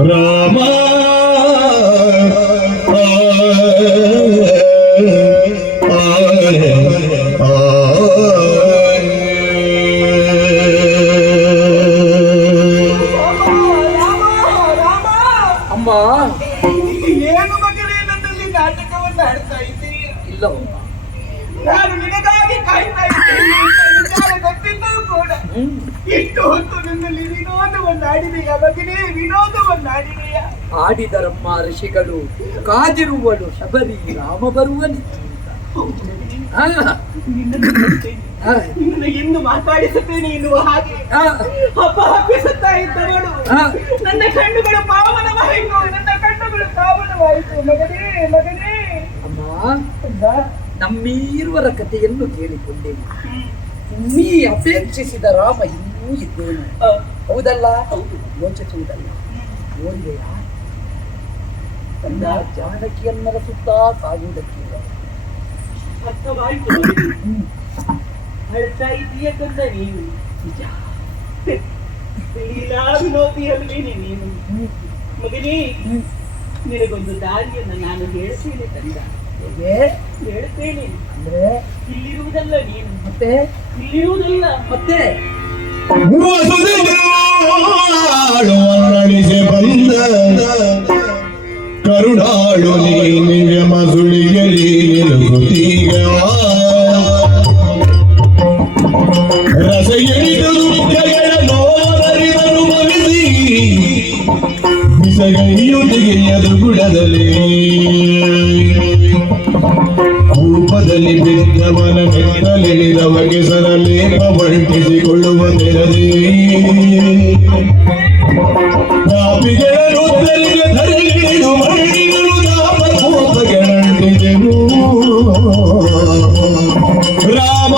ರಾಮ ಅಮ್ಮ ಏನು ಮಗಳೇ ನನ್ನಲ್ಲಿ ನಾನು ನಿನಗಾಗಿ ಕೂಡ ಇಷ್ಟು ಹೊತ್ತು ನನ್ನಲ್ಲಿ ನೀನು ವಿನೋದವನ್ನಾಡಿದೆಯ ಮಗನೇ ವಿನೋದವನ್ನಾಡಿದೆಯ ಆಡಿದರಮ್ಮ ಋಷಿಗಳು ಕಾದಿರುವಳು ಶಬರಿ ರಾಮ ಬರುವನಿ. ಎಂದು ಮಾತಾಡಿಸುತ್ತೇನೆ ಎನ್ನುವ ಹಾಗೆ. ಹಬ್ಬ ಹಬ್ಬಿಸುತ್ತಾ ಇದ್ದವಳು. ನನ್ನ ಕಣ್ಣುಗಳು ಪಾವನವಾಯಿತು ನನ್ನ ಕಣ್ಣುಗಳು ಪಾವನವಾಯಿತು. ಮಗನೇ ಮಗನೇ. ಅಮ್ಮ. ನಮ್ಮೀರುವರ ಕಥೆಯನ್ನು ಕೇಳಿಕೊಂಡೆ. ನೀ ಅಪೇಕ್ಷಿಸಿದ ರಾಮ ಇನ್ನೂ ಇದ್ದೇನೆ ಹೌದಲ್ಲ ಹೌದು. ಯೋಚಿಸುವುದಲ್ಲ. ನೋಡಿದೆಯಾ ತನ್ನ ಜಾನಕಿಯನ್ನರ ಸುತ್ತ ಸಾಗುವುದಕ್ಕೆ ಅರ್ಥವಾಯಿತು. ಅಳ್ತಾ ಇದೀಯ ಕಂದ ನೀನು. ನಿಜ. ಲೀಲಾ ವಿನೋದಿಯಲ್ವೇನೆ ನೀನು. ಮಗನೇ ನಿನಗೊಂದು ದಾರಿಯನ್ನು ನಾನು ಹೇಳ್ತೇನೆ ತಂದ ಹೇಗೆ? ಹೇಳ್ತೇನೆ. ಅಂದ್ರೆ? ಇಲ್ಲಿರುವುದಲ್ಲ ನೀನು. ಮತ್ತೆ? ಇಲ್ಲಿರುವುದಲ್ಲ. ಮತ್ತೆ? ನಡೆಸಿ ಬಂದ ಕರುಣಾಳು ನೀನಿಗೆ ಮಸುಳಿಯಲಿ ನಿಲುಗುತ್ತೀಗ ರಸ ಎಳಿದು ದುಃಖಗಳ ನೋವರಿದರು ಮಗಿಸಿ ರೂಪದಲ್ಲಿ ಬಿದ್ದವನ ಮೆತ್ತಲಿಳಿದವಗೆ ಸರಲೇಪ ಬಂಟಿಸಿಕೊಳ್ಳುವ ನೆರದೇ ರಾಮ